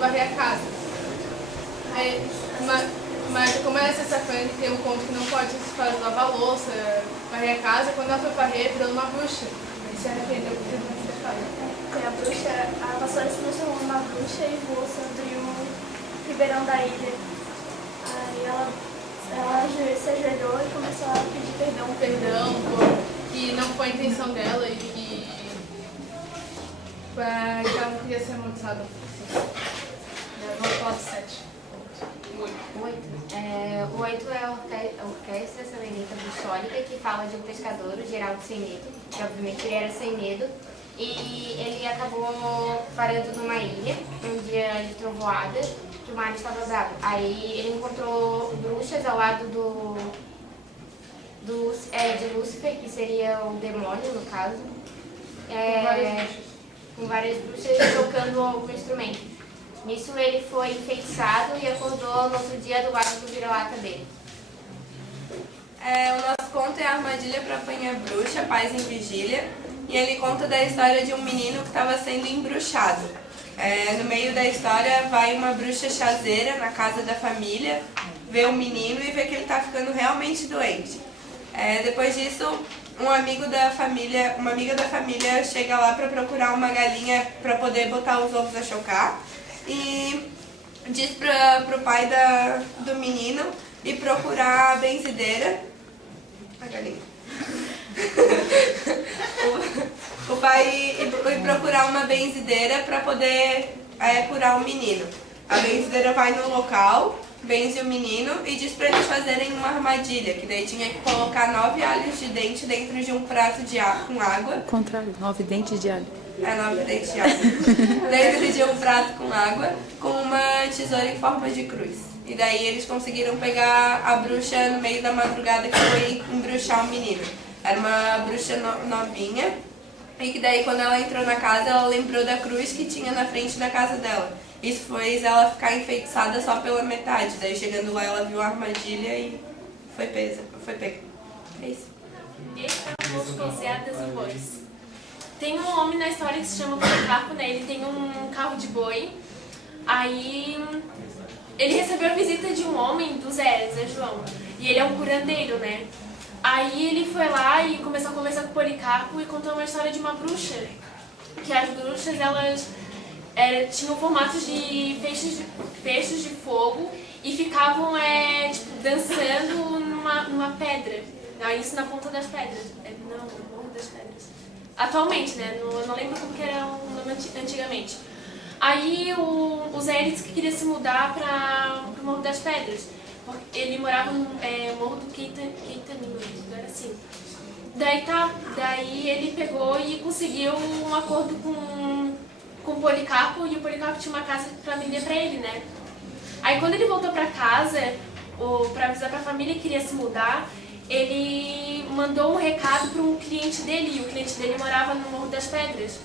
varrer a casa. Aí, mas como ela é sexta-feira, tem um conto que não pode se fazer lavar a louça, varrer a casa. Quando ela foi varrer, virou uma bruxa. Aí se arrependeu porque não foi feito. A bruxa, a vassoura se transformou numa bruxa e voou sobre o ribeirão da ilha. Aí ela se ajoelhou e começou a pedir perdão. Que não foi a intenção dela e que ela não queria ser amaldiçada. Vamos falar do 7. O 8 é a Orquestra Selenita Bucólica, que fala de um pescador, o Geraldo Sem Medo, que obviamente ele era sem medo, e ele acabou parando numa ilha, um dia de trovoada, que o mar estava bravo. Aí ele encontrou bruxas ao lado de Lúcifer, que seria o demônio, no caso, com várias bruxas tocando algum instrumento. Nisso ele foi enfeitiçado e acordou no outro dia do lado do vira-lata dele. O nosso conto é a Armadilha para Apanhar Bruxa, Paz em Vigília, e ele conta da história de um menino que estava sendo embruxado. No meio da história vai uma bruxa chazeira na casa da família, vê o menino e vê que ele está ficando realmente doente. Depois disso, uma amiga da família chega lá para procurar uma galinha para poder botar os ovos a chocar e diz pro pai do menino ir procurar a benzideira. A galinha. O pai ir procurar uma benzideira para poder curar o menino. A benzideira vai no local, benze o menino e diz para eles fazerem uma armadilha, que daí tinha que colocar 9 alhos de dente dentro de um prato com água. Contrário, 9 dentes de alho. 9 dentes de alho. Dentro de um prato com água, com uma tesoura em forma de cruz. E daí eles conseguiram pegar a bruxa no meio da madrugada que foi embruxar o menino. Era uma bruxa novinha. E que daí quando ela entrou na casa, ela lembrou da cruz que tinha na frente da casa dela. Isso fez ela ficar enfeitiçada só pela metade. Daí chegando lá ela viu a armadilha e foi pega. É isso. Tem um homem na história que se chama Policarpo, né? Ele tem um carro de boi. Aí ele recebeu a visita de um homem do Zé João. E ele é um curandeiro, né? Aí ele foi lá e começou a conversar com o Policarpo e contou uma história de uma bruxa. Que as bruxas, elas tinham formatos de feixes de fogo e ficavam dançando numa pedra. Isso na Ponta das Pedras. Não, no Morro das Pedras. Atualmente, né? Eu não lembro como que era o nome antigamente. Aí o Zé disse que queria se mudar para o Morro das Pedras. Ele morava no Morro do Queitaninho, era assim. Daí ele pegou e conseguiu um acordo com o Policarpo, e o Policarpo tinha uma casa para vender para ele, né? Aí quando ele voltou para casa, para avisar para a família que queria se mudar, ele mandou um recado para um cliente dele, e o cliente dele morava no Morro das Pedras,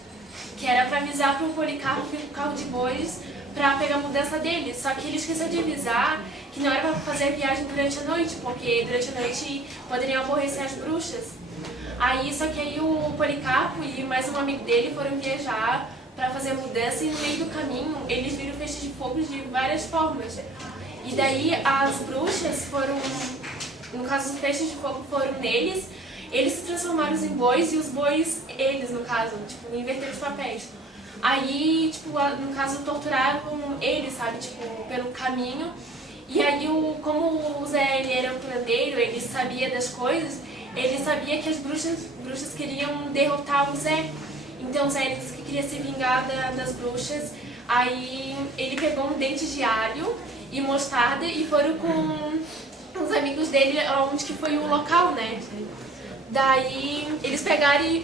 que era para avisar para o Policarpo vir com o carro de bois para pegar a mudança dele. Só que ele esqueceu de avisar que não era para fazer a viagem durante a noite, porque durante a noite poderiam aborrecer as bruxas. Só que aí o Policarpo e mais um amigo dele foram viajar para fazer a mudança, e no meio do caminho eles viram feixes de fogo de várias formas. E daí as bruxas foram, no caso os feixes de fogo foram neles, eles se transformaram em bois e os bois eles, no caso, inverteram os papéis. Aí, no caso, torturavam eles, sabe, pelo caminho. E aí, como o Zé ele era um curandeiro, ele sabia das coisas, ele sabia que as bruxas queriam derrotar o Zé. Então o Zé disse que queria se vingar das bruxas. Aí ele pegou um dente de alho e mostarda e foram com os amigos dele onde que foi o local, né? Daí eles pegaram e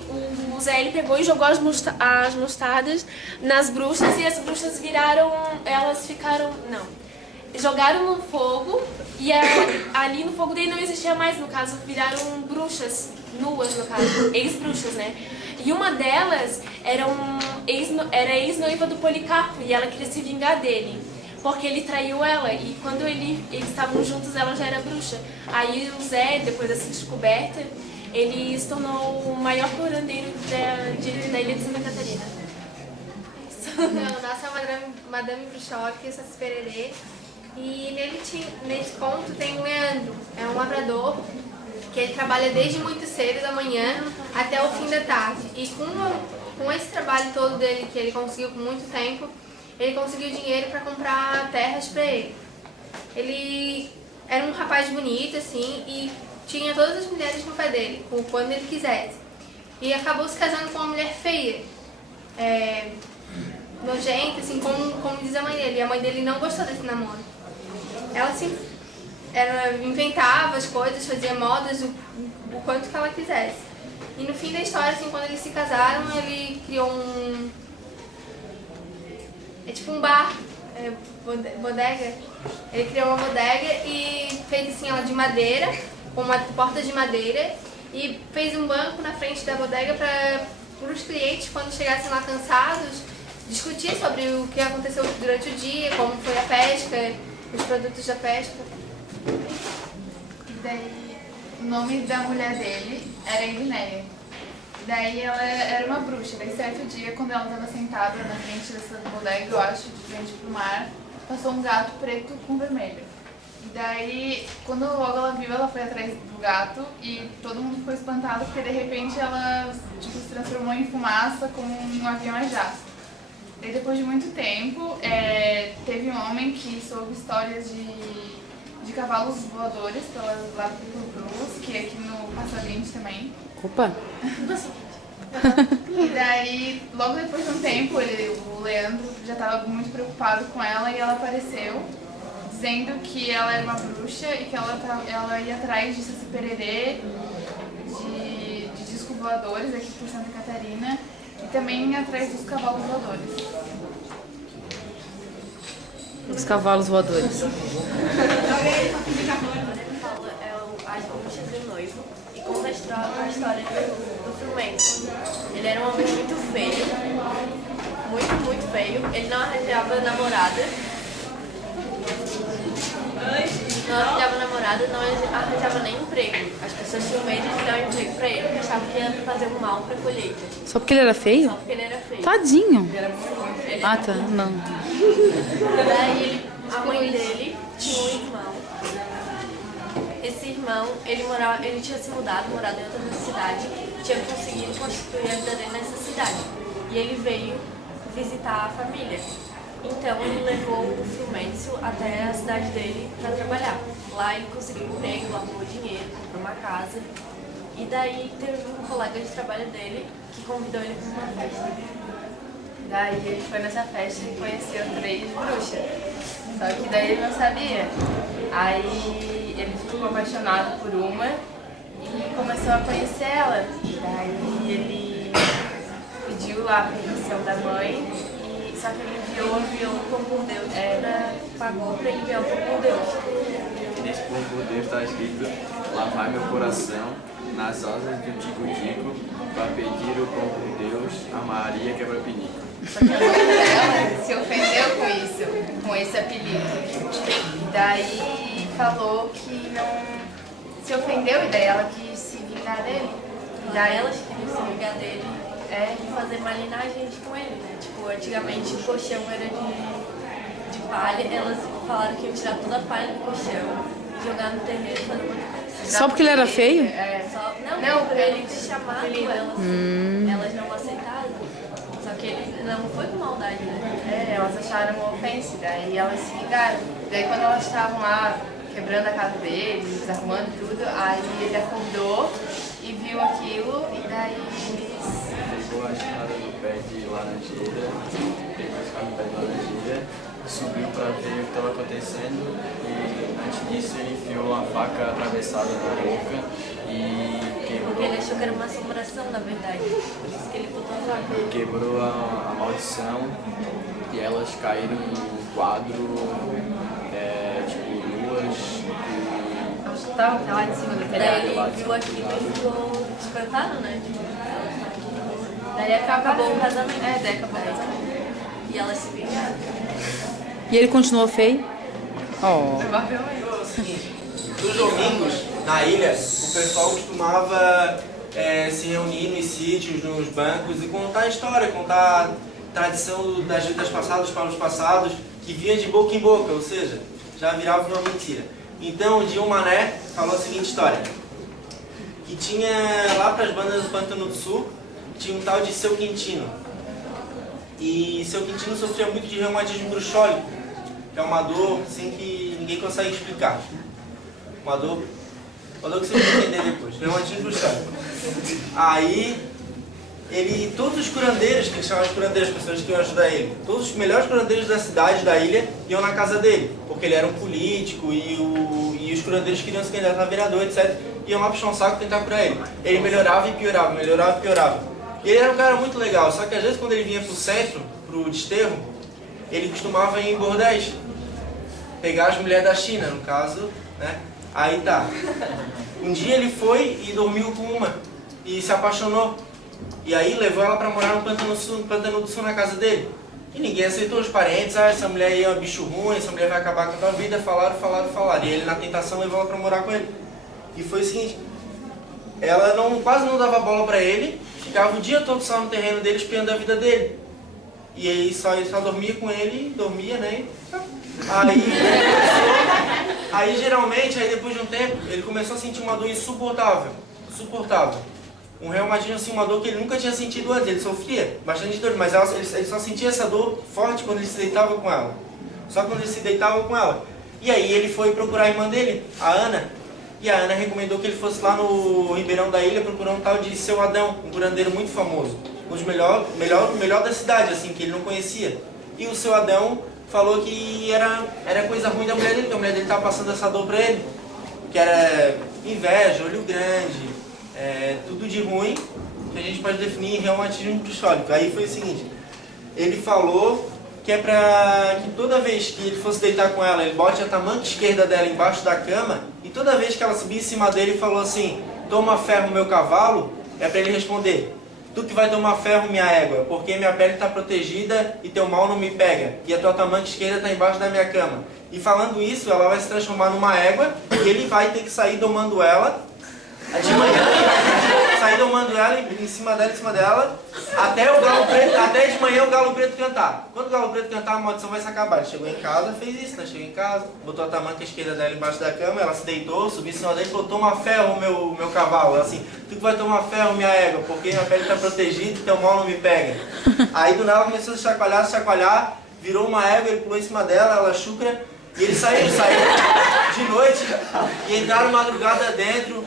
o Zé ele pegou e jogou as mostardas nas bruxas, e as bruxas jogaram no fogo, e ali no fogo daí não existia mais, no caso, viraram bruxas nuas, no caso, ex-bruxas, né? E uma delas era ex-noiva do Policarpo, e ela queria se vingar dele, porque ele traiu ela, e quando eles estavam juntos ela já era bruxa. Aí o Zé, depois dessa descoberta, ele se tornou o maior curandeiro da ilha de Santa Catarina. Não, nossa Madame Bruchoque, Saci Pererê. E nesse conto tem o Leandro, é um labrador que ele trabalha desde muito cedo da manhã até o fim da tarde. E com esse trabalho todo dele, que ele conseguiu com muito tempo, ele conseguiu dinheiro para comprar terras para ele. Ele era um rapaz bonito, assim, e tinha todas as mulheres no pé dele, quando ele quisesse. E acabou se casando com uma mulher feia, nojenta, assim, como diz a mãe dele. E a mãe dele não gostou desse namoro. Ela, assim, inventava as coisas, fazia modas o quanto que ela quisesse. E no fim da história, assim, quando eles se casaram, ele criou tipo um bar, bodega. Ele criou uma bodega e fez assim ela de madeira, com uma porta de madeira, e fez um banco na frente da bodega para os clientes, quando chegassem lá cansados, discutir sobre o que aconteceu durante o dia, como foi a pesca, os produtos da pesca. E daí, o nome da mulher dele era Irineia. E daí ela era uma bruxa. Daí certo dia, quando ela estava sentada na frente dessa bodega, eu acho, de frente pro mar, passou um gato preto com vermelho. E daí, quando logo ela viu, ela foi atrás do gato e todo mundo ficou espantado porque de repente ela se transformou em fumaça como um avião a jato. Daí depois de muito tempo, teve um homem que soube histórias de cavalos voadores lá pelo Brusque, aqui no Passarinho também. Opa! E daí, logo depois de um tempo, o Leandro já estava muito preocupado com ela e ela apareceu, dizendo que ela era uma bruxa e que ela ia atrás de Saci Pererê, de discos voadores aqui por Santa Catarina e também atrás dos cavalos voadores. Os cavalos voadores. As Bruxas e o Noivo e conta a história do Frumento. Ele era um homem muito feio, muito feio. Ele não arranjava namorada. Não arranjava nem emprego. As pessoas tinham medo de dar um emprego pra ele, porque achavam que ia fazer um mal pra colheita. Só porque ele era feio? Só porque ele era feio. Tadinho. Ele Ah, tá. Não. Daí a mãe dele tinha um irmão. Esse irmão, ele tinha se mudado, morado em outra cidade, tinha conseguido constituir a vida dele nessa cidade. E ele veio visitar a família. Então ele levou o Frumêncio até a cidade dele para trabalhar. Lá ele conseguiu um emprego, arrumou dinheiro, comprou uma casa. E daí teve um colega de trabalho dele que convidou ele para uma festa. Daí ele foi nessa festa e conheceu 3 bruxas. Só que daí ele não sabia. Aí ele ficou apaixonado por uma e começou a conhecer ela. Daí ele pediu lá a permissão da mãe, só que ele enviou um pão por Deus, pagou para enviar um pão por Deus. E nesse pão por Deus está escrito: lá vai meu coração, nas asas do tico-tico, para pedir o pão por Deus a Maria quebra-pinico. Só que a mãe dela se ofendeu com isso, com esse apelido. E daí falou que não se ofendeu, e daí ela quis se vingar dele. E daí elas queriam se vingar dele e fazer malinagem com ele, né? Tipo, antigamente o colchão era de palha, elas falaram que iam tirar toda a palha do colchão, jogar no terreiro e fazer uma coisa. Só porque ele era feio? Não, por ele te chamar elas não aceitaram. Só que ele não foi com maldade, né? Elas acharam uma ofensa, daí elas se vingaram. Daí quando elas estavam lá quebrando a casa deles, desarrumando tudo, aí ele acordou e viu aquilo, e daí Pegou a escada do pé de laranjeira, subiu para ver o que estava acontecendo e antes disso ele enfiou uma faca atravessada na boca e quebrou. Porque ele achou que era uma assombração, na verdade. Por isso que ele botou a faca. Quebrou a maldição e elas caíram no quadro, tipo luas. Elas estavam lá em cima do telhado. Daí ele viu aquilo e ficou espantado, né? Daí acabou o casamento. Daí acabou o casamento. E elas se vingaram. E ele continuou feio? Oh. Nos domingos, na ilha, o pessoal costumava se reunir nos sítios, nos bancos e contar história, contar tradição das vidas passadas para os passados, que vinha de boca em boca, ou seja, já virava uma mentira. Então, um dia o Mané falou a seguinte história, que tinha lá para as bandas do Pântano do Sul, tinha um tal de Seu Quintino. E Seu Quintino sofria muito de reumatismo bruxólico, que é uma dor assim que ninguém consegue explicar. Uma dor que você vai entender depois, reumatismo bruxólico. Aí, todos os curandeiros, que chamavam de curandeiros, pessoas que iam ajudar ele, todos os melhores curandeiros da cidade, da ilha, iam na casa dele, porque ele era um político e os curandeiros queriam se candidatar a vereador, etc. Iam lá puxar um saco e tentar curar ele. Ele melhorava e piorava, melhorava e piorava. E ele era um cara muito legal, só que às vezes quando ele vinha pro centro, pro desterro, ele costumava ir em bordéis, pegar as mulheres da China, no caso, né? Aí tá. Um dia ele foi e dormiu com uma, e se apaixonou. E aí levou ela pra morar no Pântano do Sul na casa dele. E ninguém aceitou, os parentes, essa mulher aí é um bicho ruim, essa mulher vai acabar com a tua vida, falaram. E ele na tentação levou ela pra morar com ele. E foi o seguinte, ela quase não dava bola pra ele, ficava o dia todo só no terreno dele, espiando a vida dele. E aí ele só dormia com ele, dormia, né? Aí geralmente, depois de um tempo, ele começou a sentir uma dor insuportável. Um reumatismo, assim, uma dor que ele nunca tinha sentido antes. Ele sofria bastante dor, mas ele só sentia essa dor forte quando ele se deitava com ela. Só quando ele se deitava com ela. E aí ele foi procurar a irmã dele, a Ana. E a Ana recomendou que ele fosse lá no Ribeirão da Ilha procurar um tal de Seu Adão, um curandeiro muito famoso. Um dos melhor da cidade, assim, que ele não conhecia. E o Seu Adão falou que era coisa ruim da mulher dele, que a mulher dele estava passando essa dor pra ele. Que era inveja, olho grande, tudo de ruim, que a gente pode definir em reumatismo bruxólico. Aí foi o seguinte, ele falou que é pra que toda vez que ele fosse deitar com ela, ele bote a tamanca esquerda dela embaixo da cama, e toda vez que ela subir em cima dele, falou assim, toma ferro meu cavalo, é pra ele responder, tu que vai tomar ferro minha égua, porque minha pele está protegida e teu mal não me pega, e a tua tamanca esquerda está embaixo da minha cama. E falando isso, ela vai se transformar numa égua, e ele vai ter que sair domando ela, de manhã, sair domando ela em cima dela, até de manhã o galo preto cantar. Quando o galo preto cantar, a maldição vai se acabar. Ele chegou em casa, fez isso, né? Chegou em casa, botou a tamanca esquerda dela embaixo da cama, ela se deitou, subiu em cima dele e falou, toma ferro meu cavalo. Ela assim, tu que vai tomar ferro minha égua, porque minha pele está protegida e teu mal não me pega. Aí do nada ela começou a se chacoalhar, virou uma égua, ele pulou em cima dela, ela chucra, e eles saíram de noite e entraram madrugada dentro.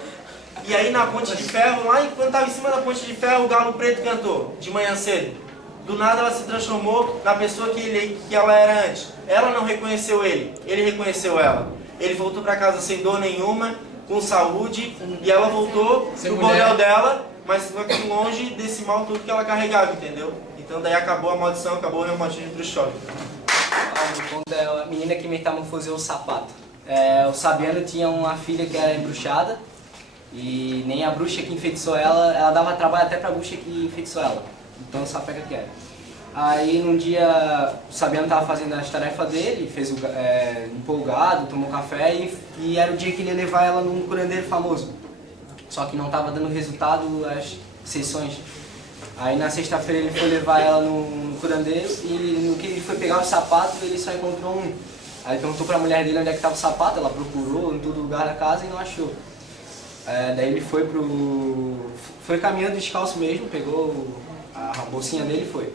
E aí na ponte de ferro, lá quando estava em cima da ponte de ferro, o galo preto cantou, de manhã cedo. Do nada ela se transformou na pessoa que ela era antes. Ela não reconheceu ele reconheceu ela. Ele voltou para casa sem dor nenhuma, com saúde, e ela voltou pro bordel dela, mas ficou longe desse mal todo que ela carregava, entendeu? Então daí acabou a maldição, acabou o reumatismo bruxólico. Quando a menina que metamorfoseou o sapato. O Sabiano tinha uma filha que era embruxada, e nem a bruxa que enfeitiçou ela dava trabalho até pra bruxa que enfeitiçou ela. Então só pega que era. Aí num dia o Sabiano estava fazendo as tarefas dele, limpou o gado, tomou café e era o dia que ele ia levar ela num curandeiro famoso. Só que não estava dando resultado as sessões. Aí na sexta-feira ele foi levar ela no curandeiro e no que ele foi pegar os sapatos ele só encontrou um. Aí perguntou pra mulher dele onde é que estava o sapato, ela procurou em todo lugar da casa e não achou. Daí ele foi caminhando descalço mesmo, pegou a bolsinha dele e foi.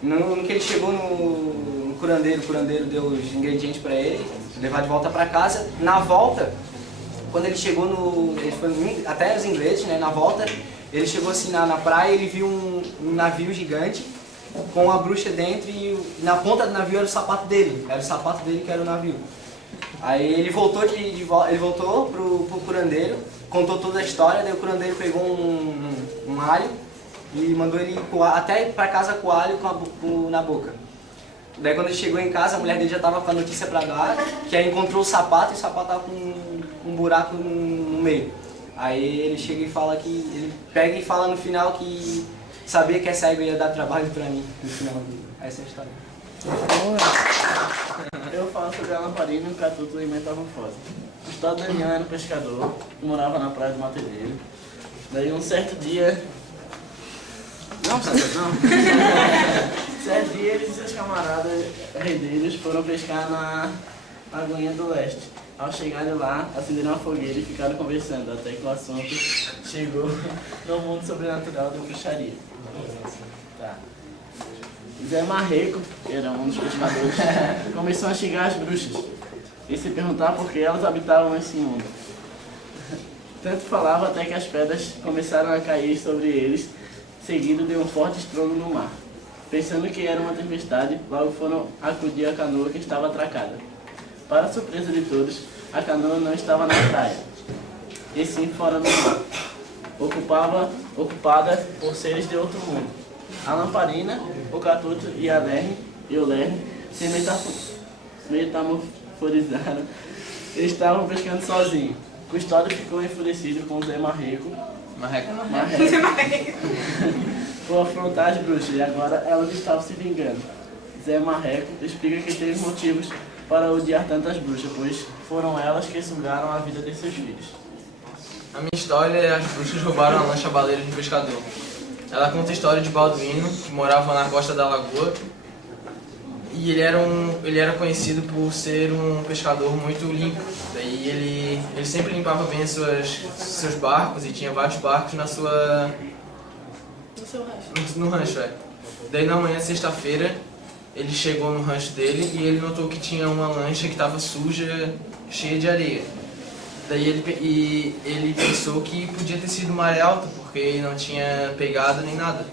No que ele chegou no curandeiro, o curandeiro deu os ingredientes para ele, levar de volta para casa. Na volta, quando ele chegou ele foi até os ingleses, né? Na volta, ele chegou assim na praia, ele viu um navio gigante com a bruxa dentro e na ponta do navio era o sapato dele que era o navio. Aí ele voltou pro curandeiro, contou toda a história, daí o curandeiro pegou um alho e mandou ele até para casa com o alho na boca. Daí quando ele chegou em casa, a mulher dele já estava com a notícia para dar, que aí encontrou o sapato e o sapato estava com um buraco no meio. Aí ele chega e fala ele pega e fala no final que sabia que essa égua ia dar trabalho para mim, no final essa é a história. Eu falo sobre a lamparina, o catuto e metamorfose. O Gustavo Daniel era um pescador, morava na praia do Matedeiro. Daí um certo dia... Não. Certo dia, eles e seus camaradas redeiros foram pescar na Lagoinha do Leste. Ao chegarem lá, acenderam uma fogueira e ficaram conversando, até que o assunto chegou no mundo sobrenatural da bruxaria. Tá. Zé Marreco, que era um dos pescadores, começou a xingar as bruxas e se perguntar por que elas habitavam esse mundo. Tanto falava até que as pedras começaram a cair sobre eles, seguido de um forte estrondo no mar. Pensando que era uma tempestade, logo foram acudir a canoa que estava atracada. Para a surpresa de todos, a canoa não estava na praia, e sim fora do mar, ocupada por seres de outro mundo. A Lamparina, o Catuto e o Lerme se metamorforizaram. Eles estavam pescando sozinhos. Custódio ficou enfurecido com Zé Marreco. Por afrontar as bruxas, e agora elas estavam se vingando. Zé Marreco explica que teve motivos para odiar tantas bruxas, pois foram elas que sugaram a vida de seus filhos. A minha história é as bruxas roubaram a lancha baleira de um pescador. Ela conta a história de Balduino, que morava na costa da lagoa, e ele era conhecido por ser um pescador muito limpo. Daí ele sempre limpava bem seus barcos e tinha vários barcos no seu rancho. No rancho, é. Daí na manhã, sexta-feira, ele chegou no rancho dele e ele notou que tinha uma lancha que estava suja, cheia de areia. Daí ele pensou que podia ter sido maré alta, porque não tinha pegado nem nada.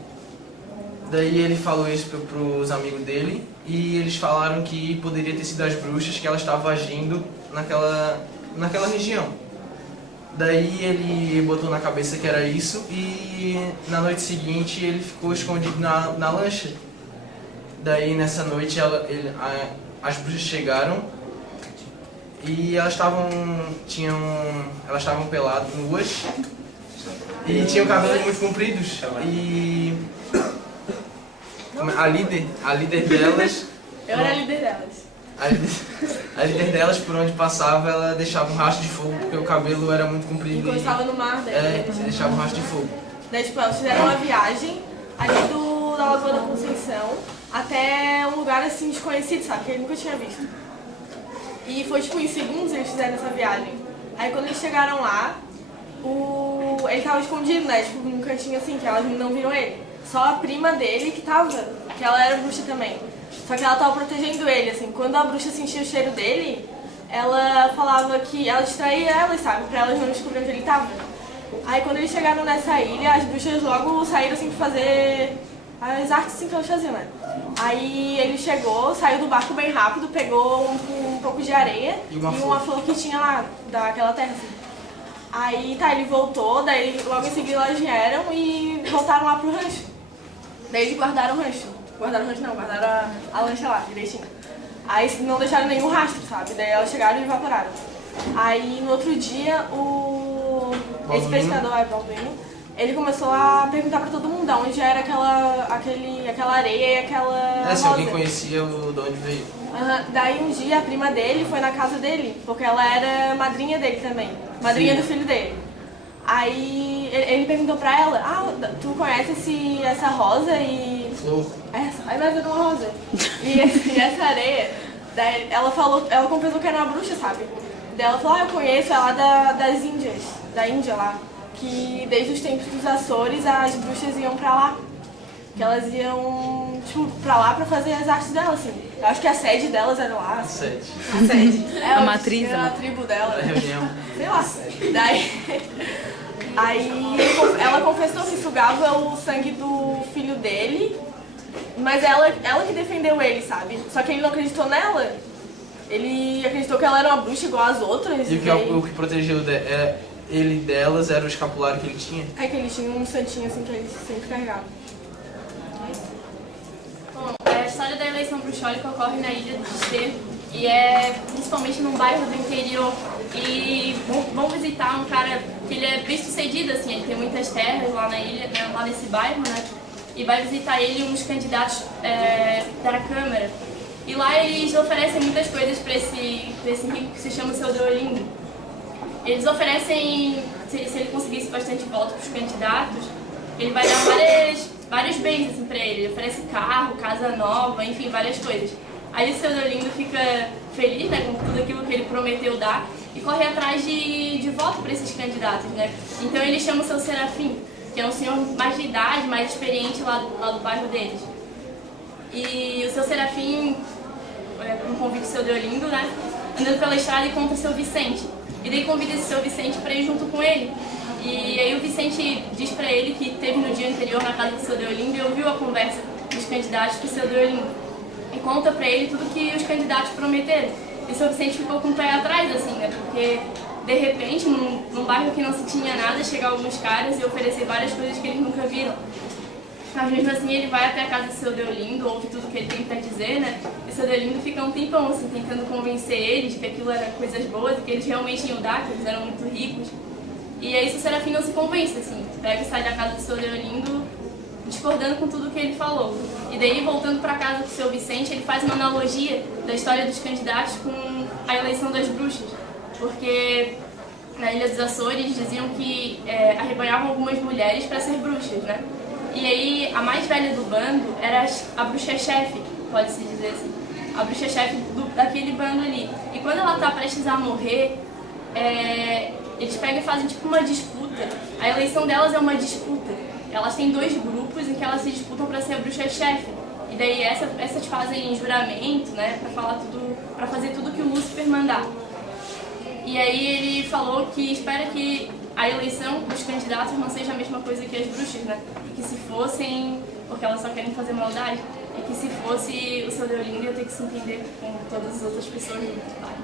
Daí ele falou isso para os amigos dele e eles falaram que poderia ter sido as bruxas que elas estavam agindo naquela região. Daí ele botou na cabeça que era isso e na noite seguinte ele ficou escondido na lancha. Daí nessa noite as bruxas chegaram e elas estavam peladas, nuas, e tinham cabelos muito compridos. E a líder delas... Eu era a líder delas. A líder delas, por onde passava, ela deixava um rastro de fogo, porque o cabelo era muito comprido. Encostava no mar, daí. Deixava um rastro de fogo. Daí, tipo, elas fizeram uma viagem ali da Lagoa da Conceição até um lugar assim desconhecido, sabe? Que ele nunca tinha visto. E foi tipo em segundos eles fizeram essa viagem. Aí quando eles chegaram lá, ele tava escondido, né? Tipo, num cantinho assim, que elas não viram ele. Só a prima dele que ela era bruxa também. Só que ela tava protegendo ele, assim. Quando a bruxa sentia o cheiro dele, ela falava que ela distraía elas, sabe? Pra elas não descobrirem onde ele tava. Aí quando eles chegaram nessa ilha, as bruxas logo saíram assim pra fazer as artes assim que elas faziam, né? Aí ele chegou, saiu do barco bem rápido, pegou um pouco de areia e uma flor que tinha lá, daquela terra, assim. Aí tá, ele voltou, daí logo em seguida elas vieram e voltaram lá pro rancho. Daí eles guardaram o rancho. Guardaram a lancha lá, direitinho. Aí não deixaram nenhum rastro, sabe? Daí elas chegaram e evaporaram. Aí no outro dia, esse pescador, Balduino, ele começou a perguntar pra todo mundo onde era aquela areia e aquela se alguém conhecia de onde veio. Daí um dia a prima dele foi na casa dele, porque ela era madrinha dele também, madrinha do filho dele. Aí ele perguntou pra ela, tu conhece essa rosa e... Flor. Aí nós era uma rosa. E essa areia, daí ela confessou que era uma bruxa, sabe? Daí ela falou, eu conheço, é lá das Índias, da Índia lá. Que desde os tempos dos Açores as bruxas iam pra lá. Que elas iam, tipo, pra lá pra fazer as artes delas, assim. Eu acho que a sede delas era lá. A sede. A matriz. Era a tribo dela. A reunião. Sei lá. Aí ela confessou que sugava o sangue do filho dele, mas ela que defendeu ele, sabe? Só que ele não acreditou nela. Ele acreditou que ela era uma bruxa igual as outras. E o que protegeu ele delas era o escapulário que ele tinha? É que ele tinha um santinho assim que ele sempre carregava. Bom, a história da eleição bruxólica ocorre na ilha do Desterro e é principalmente num bairro do interior. E vão visitar um cara que ele é bem sucedido, assim, ele tem muitas terras lá na ilha, lá nesse bairro, né? E vai visitar ele uns candidatos da Câmara. E lá eles oferecem muitas coisas para esse rico que se chama Seu Deolindo. Eles oferecem, se ele conseguisse bastante votos para os candidatos, ele vai dar vários bens assim, pra ele. Ele oferece carro, casa nova, enfim, várias coisas. Aí o seu Deolindo fica feliz, né, com tudo aquilo que ele prometeu dar e corre atrás de voto para esses candidatos, né? Então ele chama o seu Serafim, que é um senhor mais de idade, mais experiente lá do bairro deles. E o seu Serafim, com convite do seu Deolindo, né, andando pela estrada e encontra o seu Vicente. E daí convida esse seu Vicente para ir junto com ele. E aí o Vicente diz para ele que esteve no dia anterior na casa do seu Deolindo e ouviu a conversa dos candidatos com o seu Deolindo. E conta pra ele tudo que os candidatos prometeram. E o seu Vicente ficou com o pé atrás, assim, né? Porque, de repente, num bairro que não se tinha nada, chegar alguns caras e oferecer várias coisas que eles nunca viram. Mas mesmo assim, ele vai até a casa do seu Deolindo, ouve tudo que ele tem pra dizer, né? E o seu Deolindo fica um tempão, assim, tentando convencer eles que aquilo era coisas boas e que eles realmente iam dar, que eles eram muito ricos. E aí o Serafim não se convence, assim. Pega e sai da casa do seu Deolindo discordando com tudo que ele falou. E daí, voltando para casa do seu Vicente, ele faz uma analogia da história dos candidatos com a eleição das bruxas. Porque na Ilha dos Açores diziam que arrebanhavam algumas mulheres para ser bruxas, né? E aí, a mais velha do bando era a bruxa-chefe, pode-se dizer assim. A bruxa-chefe daquele bando ali. E quando ela está prestes a morrer, eles pegam e fazem tipo uma disputa. A eleição delas é uma disputa. Elas têm dois grupos em que elas se disputam para ser a bruxa-chefe. E daí essas fazem juramento, né, para fazer tudo que o Lúcifer mandar. E aí ele falou que espera que a eleição dos candidatos não seja a mesma coisa que as bruxas, né? E que se fossem, porque elas só querem fazer maldade, e que se fosse o seu Deolindo ia ter que se entender com todas as outras pessoas do bairro.